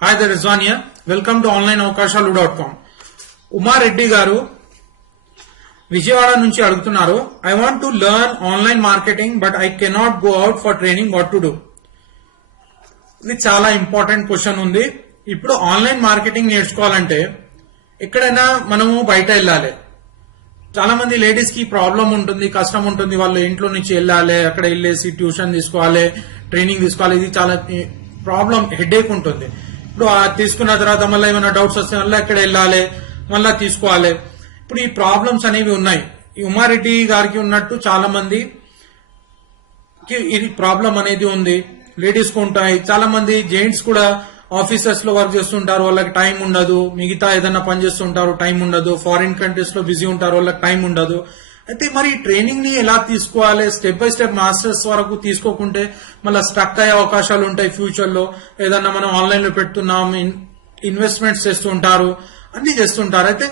Hi, there is Rizwan here. Welcome to onlineavakashalu.com. Umar Reddy garu Vijayawada nunchi adugutunnaru. I want to learn online marketing but I cannot go out for training. What to do? ఇది చాలా important question ఉంది. ఇప్పుడు online marketing నేర్చుకోవాలంటే ఎక్కడైనా మనము బయట వెళ్ళాలి. చాలా మంది లేడీస్ కి ప్రాబ్లం ఉంటుంది, కష్టం ఉంటుంది. వాళ్ళు ఇంట్లో నుంచి వెళ్ళాలి, అక్కడ వెళ్ళేసి ట్యూషన్ తీసుకోవాలి, ట్రైనింగ్ తీసుకోవాలి. ఇది చాలా ప్రాబ్లం, హెడేక్ ఉంటుంది. ఇప్పుడు తీసుకున్న తర్వాత మళ్ళీ ఏమైనా డౌట్స్ వస్తే మళ్ళీ ఎక్కడ వెళ్ళాలి, మళ్ళీ తీసుకోవాలి. ఇప్పుడు ఈ ప్రాబ్లమ్స్ అనేవి ఉన్నాయి. ఈ ఉమారెడ్డి గారికి ఉన్నట్టు చాలా మంది ఇది ప్రాబ్లం అనేది ఉంది. లేడీస్ కు ఉంటాయి. చాలా మంది జెంట్స్ కూడా ఆఫీసెస్ లో వర్క్ చేస్తుంటారు, వాళ్ళకి టైం ఉండదు. మిగతా ఏదైనా పని చేస్తుంటారు, టైం ఉండదు. ఫారిన్ కంట్రీస్ లో బిజీ ఉంటారు, వాళ్ళకి టైం ఉండదు. అయితే మరి ట్రైనింగ్ ని ఎలా తీసుకోవాలి? స్టెప్ బై స్టెప్ మాస్టర్స్ వరకు తీసుకోకుంటే మళ్ళీ స్టక్ అయ్యే అవకాశాలు ఉంటాయి. ఫ్యూచర్ లో ఏదన్నా మనం ఆన్లైన్ లో పెడుతున్నాం, ఇన్వెస్ట్మెంట్స్ చేస్తుంటారు, అన్ని చేస్తుంటారు. అయితే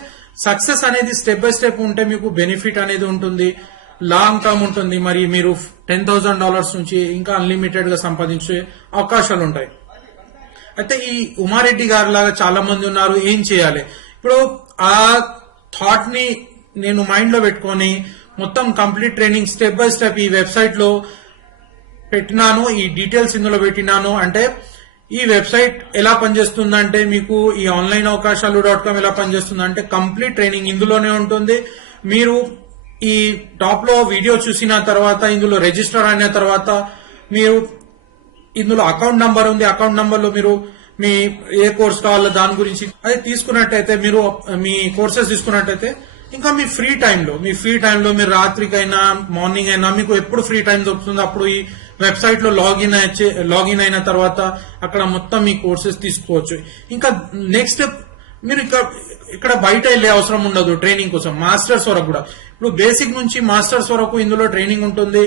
సక్సెస్ అనేది స్టెప్ బై స్టెప్ ఉంటే మీకు బెనిఫిట్ అనేది ఉంటుంది, లాంగ్ టర్మ్ ఉంటుంది. మరి మీరు $10,000 నుంచి ఇంకా అన్లిమిటెడ్ గా సంపాదించే అవకాశాలు ఉంటాయి. అయితే ఈ ఉమారెడ్డి గారి లాగా చాలా మంది ఉన్నారు. ఏం చేయాలి? ఇప్పుడు ఆ థాట్ ని నేను మైండ్ లో పెట్టుకొని మొత్తం complete training step by step ఈ వెబ్సైట్ లో పెట్టినాను. ఈ డీటెయిల్స్ ఇందులో పెట్టినాను. అంటే ఈ వెబ్సైట్ ఎలా పనిచేస్తుందంటే, మీకు ఈ ఆన్లైన్ అవకాశాలు.com ఎలా పనిచేస్తుందంటే కంప్లీట్ ట్రైనింగ్ ఇందులోనే ఉంటుంది. మీరు ఈ టాప్ లో వీడియో చూసిన తర్వాత ఇందులో రిజిస్టర్ అయిన తర్వాత మీరు ఇందులో అకౌంట్ నంబర్ ఉంది. అకౌంట్ నంబర్ లో మీరు మీ ఏ కోర్స్ కావాలో దాని గురించి అది తీసుకున్నట్టయితే, మీరు మీ కోర్సెస్ తీసుకున్నట్టయితే ఇంకా మీ ఫ్రీ టైంలో మీరు రాత్రికైనా మార్నింగ్ అయినా మీకు ఎప్పుడు ఫ్రీ టైం దొరుకుతుందో అప్పుడు ఈ వెబ్సైట్ లో లాగిన్ అయిన తర్వాత అక్కడ మొత్తం మీ కోర్సెస్ తీసుకోవచ్చు. ఇంకా నెక్స్ట్ మీరు ఇక్కడ బయట వెళ్లే అవసరం ఉండదు ట్రైనింగ్ కోసం. మాస్టర్స్ వరకు కూడా ఇప్పుడు బేసిక్ నుంచి మాస్టర్స్ వరకు ఇందులో ట్రైనింగ్ ఉంటుంది.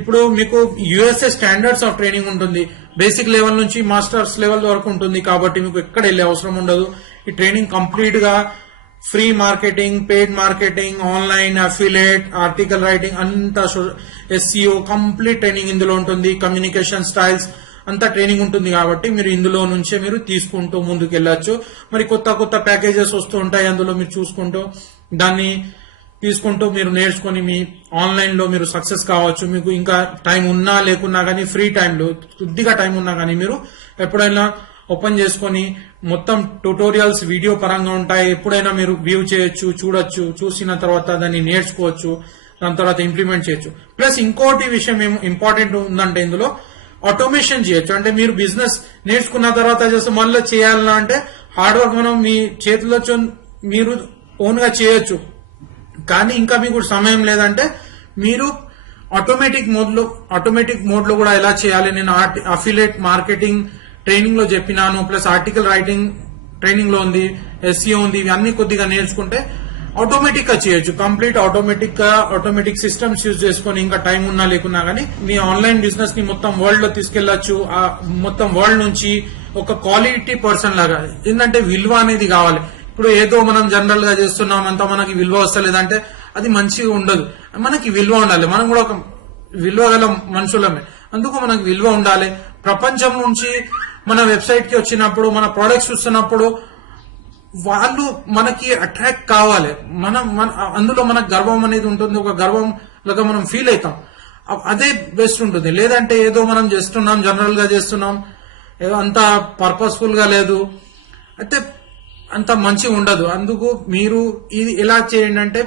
ఇప్పుడు మీకు యుఎస్ఏ స్టాండర్డ్స్ ఆఫ్ ట్రైనింగ్ ఉంటుంది. బేసిక్ లెవెల్ నుంచి మాస్టర్స్ లెవెల్ వరకు ఉంటుంది. కాబట్టి మీకు ఎక్కడ వెళ్లే అవసరం ఉండదు. ఈ ట్రైనింగ్ కంప్లీట్ గా free marketing, paid marketing, online affiliate, article writing అంతా, ఎస్సీఓ కంప్లీట్ ట్రైనింగ్ ఇందులో ఉంటుంది. కమ్యూనికేషన్ స్టైల్స్ అంతా ట్రైనింగ్ ఉంటుంది. కాబట్టి మీరు ఇందులో నుంచే మీరు తీసుకుంటూ ముందుకు వెళ్ళొచ్చు. మరి కొత్త ప్యాకేజెస్ వస్తూ ఉంటాయి. అందులో మీరు చూసుకుంటూ దాన్ని తీసుకుంటూ మీరు నేర్చుకుని మీ ఆన్లైన్ లో మీరు సక్సెస్ కావచ్చు. మీకు ఇంకా టైం ఉన్నా లేకున్నా కానీ, ఫ్రీ టైంలో కొద్దిగా టైం ఉన్నా కానీ మీరు ఎప్పుడైనా ఓపెన్ చేసుకుని మొత్తం ట్యూటోరియల్స్ వీడియో పరంగా ఉంటాయి. ఎప్పుడైనా మీరు వ్యూ చేయొచ్చు, చూడొచ్చు. చూసిన తర్వాత దాన్ని నేర్చుకోవచ్చు, దాని తర్వాత ఇంప్లిమెంట్ చేయొచ్చు. ప్లస్ ఇంకోటి విషయం ఏం ఇంపార్టెంట్ ఉందంటే ఇందులో ఆటోమేషన్ చేయొచ్చు. అంటే మీరు బిజినెస్ నేర్చుకున్న తర్వాత చేస్తే మళ్ళీ చేయాలన్నా అంటే హార్డ్ వర్క్ మనం మీ చేతిలో మీరు ఓన్ గా చేయొచ్చు. కానీ ఇంకా మీకు సమయం లేదంటే మీరు ఆటోమేటిక్ మోడ్ లో కూడా ఎలా చేయాలి నేను అఫిలియేట్ మార్కెటింగ్ ట్రైనింగ్ లో చెప్పినాను. ప్లస్ ఆర్టికల్ రైటింగ్ ట్రైనింగ్ లో ఉంది, ఎస్సీఓ ఉంది. ఇవి అన్ని కొద్దిగా నేర్చుకుంటే ఆటోమేటిక్ గా చేయొచ్చు. కంప్లీట్ ఆటోమేటిక్ సిస్టమ్స్ యూజ్ చేసుకుని ఇంకా టైం ఉన్నా లేకున్నా కానీ మీ ఆన్లైన్ బిజినెస్ ని మొత్తం వరల్డ్ లో తీసుకెళ్లొచ్చు. మొత్తం వరల్డ్ నుంచి ఒక క్వాలిటీ పర్సన్ లాగా. ఏంటంటే విలువ అనేది కావాలి. ఇప్పుడు ఏదో మనం జనరల్ గా చేస్తున్నాం, అంతా మనకి విలువ వస్తలేదంటే అది మంచిగా ఉండదు. మనకి విలువ ఉండాలి. మనం కూడా ఒక విలువ గల మనుషులమే. అందుకు మనకి విలువ ఉండాలి. ప్రపంచం నుంచి మన వెబ్సైట్ కి వచ్చినప్పుడు, మన ప్రొడక్ట్స్ చూస్తున్నప్పుడు వాళ్ళు మనకి అట్రాక్ట్ కావాలి. అందులో మనకు గర్వం అనేది ఉంటుంది. ఒక గర్వం లాగా మనం ఫీల్ అవుతాం. అదే బెస్ట్ ఉంటుంది. లేదంటే ఏదో మనం చేస్తున్నాం, జనరల్ గా చేస్తున్నాం, ఏదో అంత పర్పస్ఫుల్ గా లేదు, అయితే అంత మంచిగా ఉండదు. అందుకు మీరు ఇది ఎలా చేయండి అంటే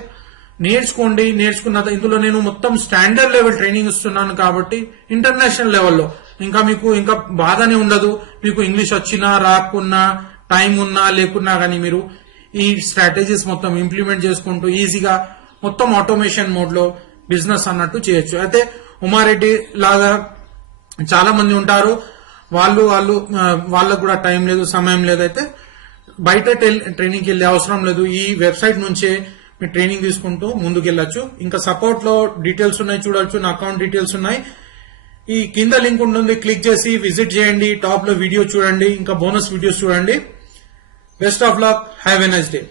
నేర్చుకోండి. నేర్చుకున్న ఇందులో నేను మొత్తం స్టాండర్డ్ లెవెల్ ట్రైనింగ్ ఇస్తున్నాను కాబట్టి ఇంటర్నేషనల్ లెవెల్లో ఇంకా మీకు ఇంకా బాధనే ఉండదు. మీకు ఇంగ్లీష్ వచ్చినా రాకున్నా, టైం ఉన్నా లేకున్నా కానీ మీరు ఈ స్ట్రాటజీస్ మొత్తం ఇంప్లిమెంట్ చేసుకుంటూ ఈజీగా మొత్తం ఆటోమేషన్ మోడ్ లో బిజినెస్ అన్నట్టు చేయొచ్చు. అయితే ఉమారెడ్డి లాగా చాలా మంది ఉంటారు. వాళ్ళకు కూడా టైం లేదు, సమయం లేదు. అయితే బయట ట్రైనింగ్కి వెళ్లే అవసరం లేదు. ఈ వెబ్సైట్ నుంచే మీరు ట్రైనింగ్ తీసుకుంటూ ముందుకెళ్లొచ్చు. ఇంకా సపోర్ట్ లో డీటెయిల్స్ ఉన్నాయి, చూడొచ్చు. నా అకౌంట్ డీటెయిల్స్ ఉన్నాయి. ఈ కింద లింక్ ఉంటుంది, క్లిక్ చేసి విజిట్ చేయండి. టాప్ లో వీడియో చూడండి, ఇంకా బోనస్ వీడియోస్ చూడండి. Best of luck. Have a nice day.